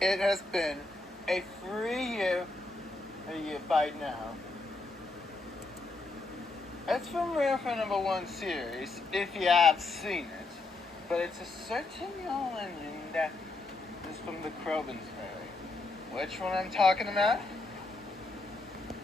It has been a 3 year by now. It's from Miracle Number One series, if you have seen it. But it's a certain young engine that is from the Krobensberry. Which one I'm talking about?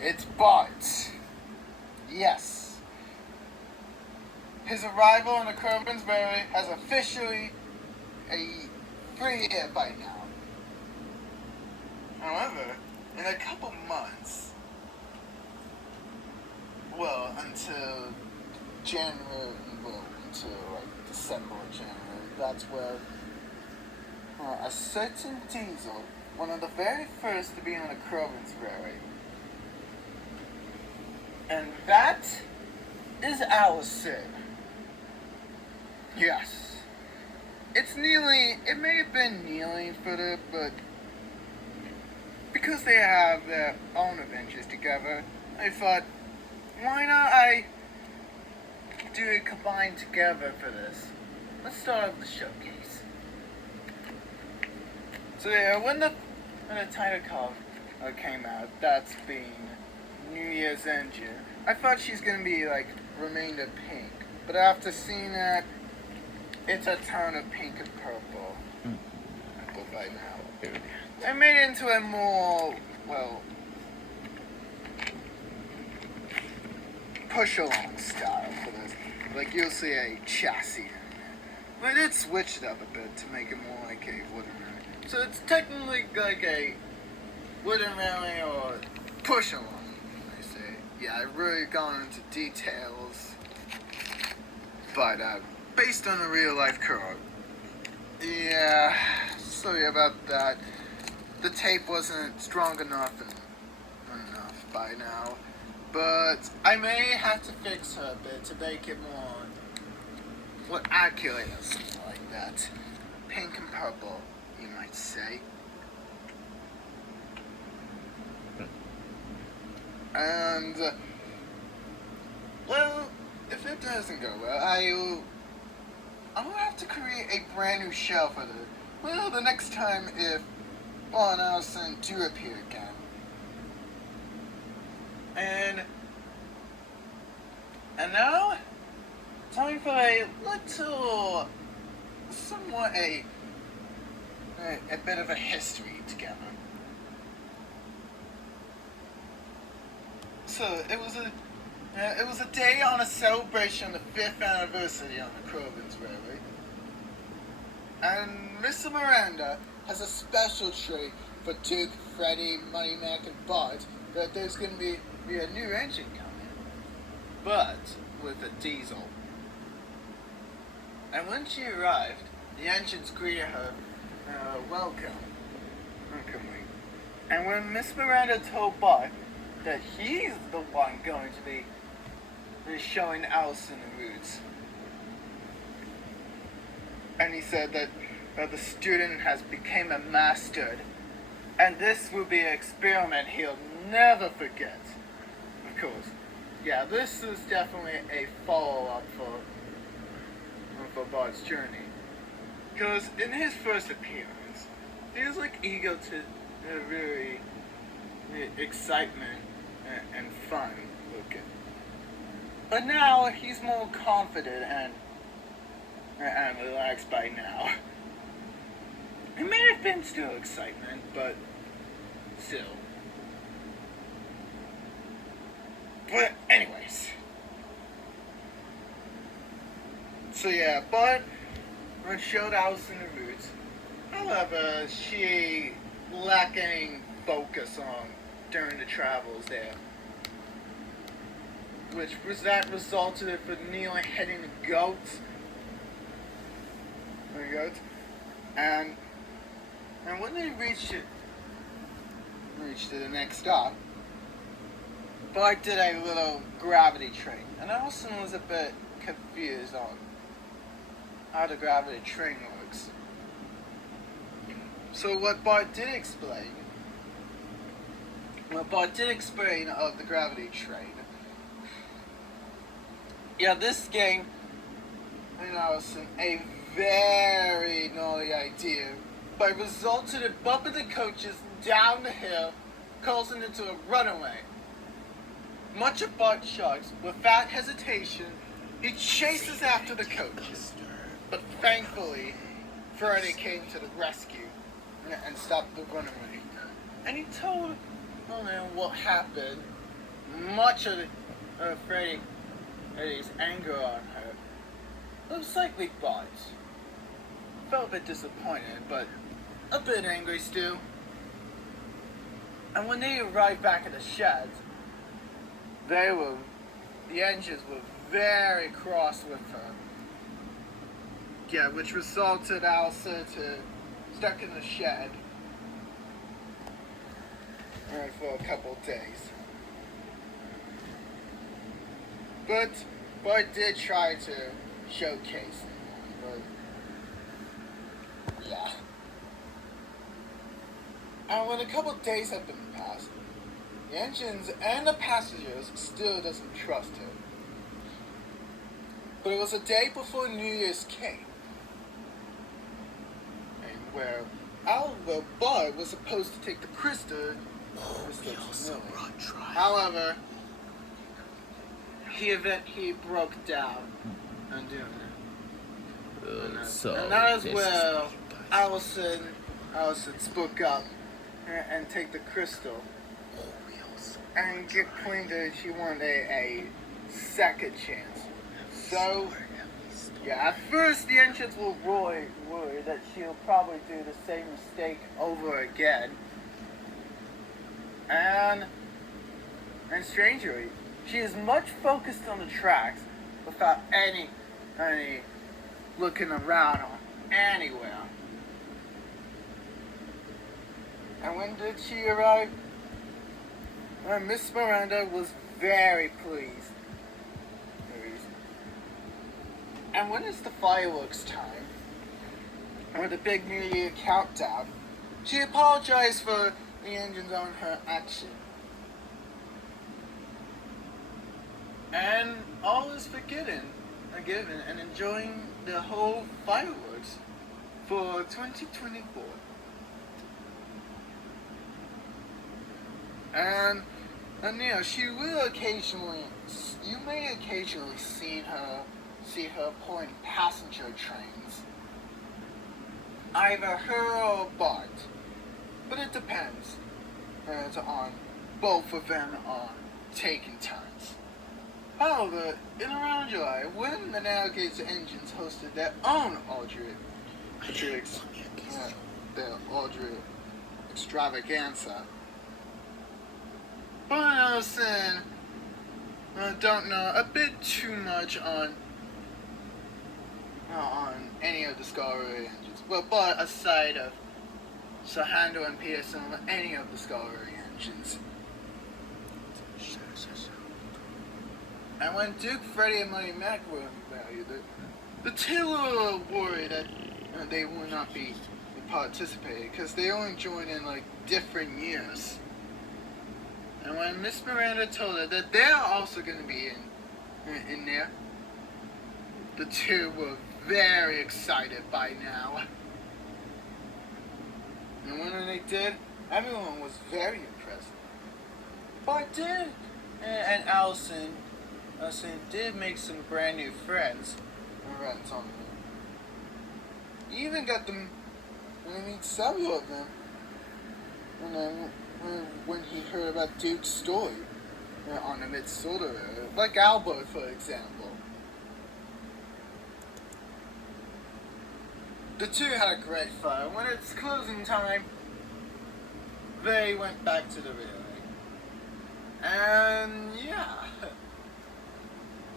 It's Bart. Yes. His arrival in the Krobensberry has officially a 3 year by now. However, in a couple months, well, until January, until like December or January, that's where a certain Diesel, one of the very first to be on a Krobensberry, and that is Allison. Yes. It may have been kneeling for it, but because they have their own adventures together, I thought, why not I do it combined together for this? Let's start off the showcase. So yeah, when the title call came out, that's being New Year's Engine, I thought she's gonna be like Remainder Pink, but after seeing that, it's a ton of pink and purple. Purple by now. I made it into a more, well, push along style for this. Like you'll see a chassis in it. But it switched up a bit to make it more like a wooden rally. So it's technically like a wooden rally or push along, I say. Yeah, I've really gone into details. But based on a real life car. Yeah, sorry about that. The tape wasn't strong enough by now. But I may have to fix her a bit to make it more accurate or something like that. Pink and purple, you might say. And well, if it doesn't go well, I'll have to create a brand new shell for the the next time if Paul and Allison do appear again. And now, time for a little, somewhat a bit of a history together. So it was a day on a celebration of the 5th anniversary on the Krobensberry. And Mr. Miranda has a special treat for Duke, Freddie, Money Mac, and Bart that there's going to be a new engine coming. But with a diesel. And when she arrived, the engines greeted her, welcoming. And when Miss Miranda told Bart that he's the one going to be showing Allison the routes, and he said that the student has become a master, and this will be an experiment he'll never forget. Of course, yeah, this is definitely a follow-up for Bart's journey, because in his first appearance, he was like eager to really excitement and fun looking, but now he's more confident and relaxed by now. It may have been still excitement, but still. But anyways. So yeah, Bart showed Allison the routes. However, she lacking focus on during the travels there. Which was that resulted for nearly hitting the goats. And when they reached to the next stop, Bart did a little gravity train, and Allison was a bit confused on how the gravity train works. So what Bart did explain of the gravity train. Yeah, this game, and Allison, a very naughty idea but resulted in bumping the coaches down the hill, causing it to a runaway. Much of Bart Sharks, without hesitation, he chases after the coaches, but thankfully, Freddy came to the rescue and stopped the runaway. And he told them what happened. Much of Freddy's anger on her. It was likely Bart. Felt a bit disappointed, but a bit angry still. And when they arrived back at the sheds, the engines were very cross with her. Yeah, which resulted Elsa to stuck in the shed for a couple of days. But Bart did try to showcase it, but yeah. And when a couple of days have been passed, the engines and the passengers still doesn't trust him. But it was a day before New Year's came, and where Bart was supposed to take the crystal. However, he broke down and doing it. And that is where Allison spoke up and take the crystal and get pointed. She wanted a second chance. So, yeah, at first the engines were worried that she'll probably do the same mistake over again. And strangely, she is much focused on the tracks without any looking around anywhere. And when did she arrive? Well, Miss Miranda was very pleased. And when it's the fireworks time, or the big New Year countdown, she apologized for the engines on her action. And all is forgiven and enjoying the whole fireworks for 2024. And you know, you may occasionally see her pulling passenger trains. Either her or Bart. But it depends on both of them are taking turns. However, in around July, when the Navigator Engines hosted their own Audrey extravaganza, Bart and Allison don't know a bit too much on any of the Discovery engines. Well, but aside of Sahando and Pearson on any of the Discovery engines. And when Duke, Freddy, and Money Mac were valued, the two were worried that they would not be participating because they only joined in like different years. And when Miss Miranda told her that they're also going to be in there, the two were very excited by now. And when they did, everyone was very impressed. Bart did, and Allison did make some brand new friends. He even got them to meet several of them. And then when he heard about Duke's story on the Mid-Solar, like Albert, for example. The two had a great fun. When it's closing time, they went back to the relay. And yeah,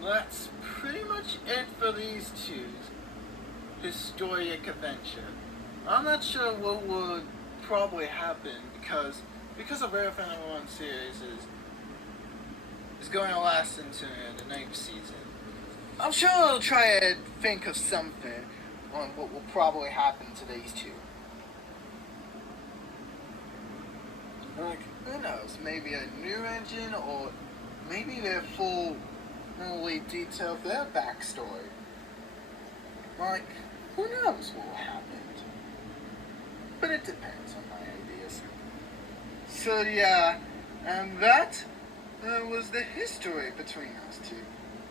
that's pretty much it for these two's historic adventure. I'm not sure what would probably happen because of Rare Phantom 1 series is going to last into the next season. I'm sure I'll try to think of something on what will probably happen to these two. Like, who knows? Maybe a new engine, or maybe their fully detailed their backstory. Like, who knows what will happen? but it depends on my ideas. So yeah, and that was the history between us two.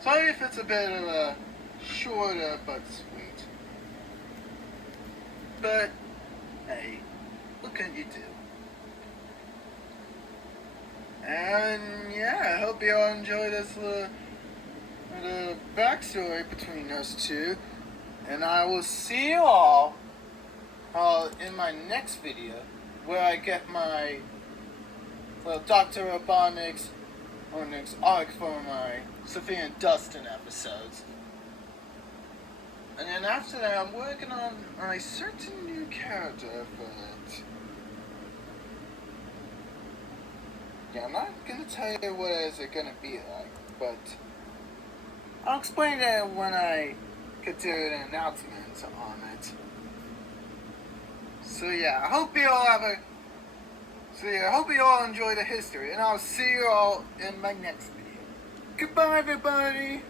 Sorry if it's a bit of a shorter but sweet. But, hey, what can you do? And yeah, I hope you all enjoy this little backstory between us two. And I will see you all in my next video, where I get my Dr. Robotnik's arc for my Sophia and Dustin episodes. And then after that, I'm working on a certain new character for it. Yeah, I'm not gonna tell you what it's gonna be like, but I'll explain it when I could do an announcement on it. So yeah, I hope you all enjoy the history, and I'll see you all in my next video. Goodbye, everybody!